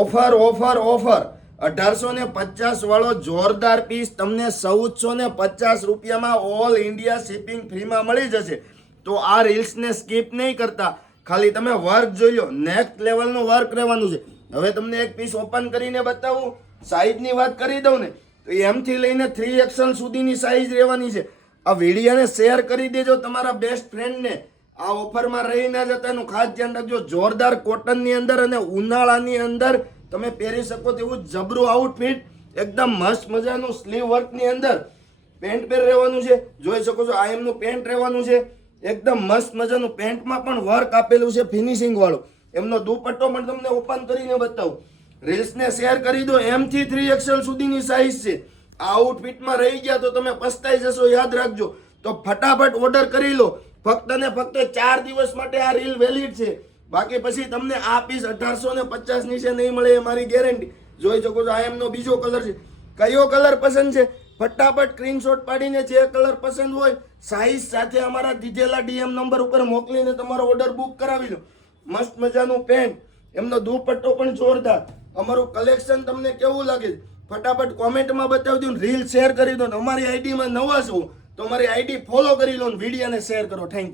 Offer offer offer 1850 વાળો જોરદાર piece તમને 1450 રૂપિયામાં ઓલ ઇન્ડિયા શિપિંગ ફ્રીમાં મળી જશે. તો આ રીલ્સને સ્કીપ નહીં કરતા, ખાલી તમે વર્ક જોઈ લો, નેક્સ્ટ લેવલનું વર્ક રહેવાનું છે. હવે તમને એક પીસ ઓપન કરીને બતાવું. સાઈઝની વાત કરી દઉં ને તો M થી લઈને 3XL સુધીની સાઈઝ રહેવાની છે. આ વિડીયોને શેર કરી દેજો તમારા બેસ્ટ ફ્રેન્ડને. આ ઓફરમાં રહી ના જતાનું ખાસ ધ્યાન રાખજો. જોરદાર કોટનની અંદર અને ઉનાળાની અંદર તમે પહેરી શકો તેવું જબરું આઉટફિટ, એકદમ મસ્ત મજાનું સ્લીવ વર્કની અંદર પેન્ટ પહેર રહેવાનું છે. જોઈ શકો છો આ એમનું પેન્ટ રહેવાનું છે, એકદમ મસ્ત મજાનું. પેન્ટમાં પણ વર્ક આપેલું છે ફિનિશિંગ વાળું. એમનો દુપટ્ટો પણ તમને ઓપન કરીને બતાવું. રીલ્સને શેર કરી દો. M થી 3XL સુધીની સાઈઝ છે. આ આઉટફિટમાં રહી ગયા તો તમે પસ્તાઈ જશો, યાદ રાખજો. તો ફટાફટ ઓર્ડર કરી લો. ફક્ત ને ફક્ત 4 દિવસ માટે આ રીલ વેલિડ છે. બાકી પછી તમને આ પીસ 1850 નીચે નહીં મળે, એ મારી ગેરંટી. જોઈ શકો છો આ એમનો બીજો કલર છે. કયો કલર પસંદ છે ફટાફટ સ્ક્રીનશોટ પાડીને જે કલર પસંદ હોય સાઈઝ સાથે અમારા દીધેલા DM નંબર ઉપર મોકલીને તમારો ઓર્ડર બુક કરાવી લો. મસ્ત મજાનું પેન્ટ, એમનો દુપટ્ટો પણ જોરદાર. અમારું કલેક્શન તમને કેવું લાગે ફટાફટ કોમેન્ટમાં બતાવી દો, રીલ શેર કરી દો. અમારી આઈડીમાં નવા છો તો અમારી આઈડી ફોલો કરી લો, વિડીયોને શેર કરો. Thank you.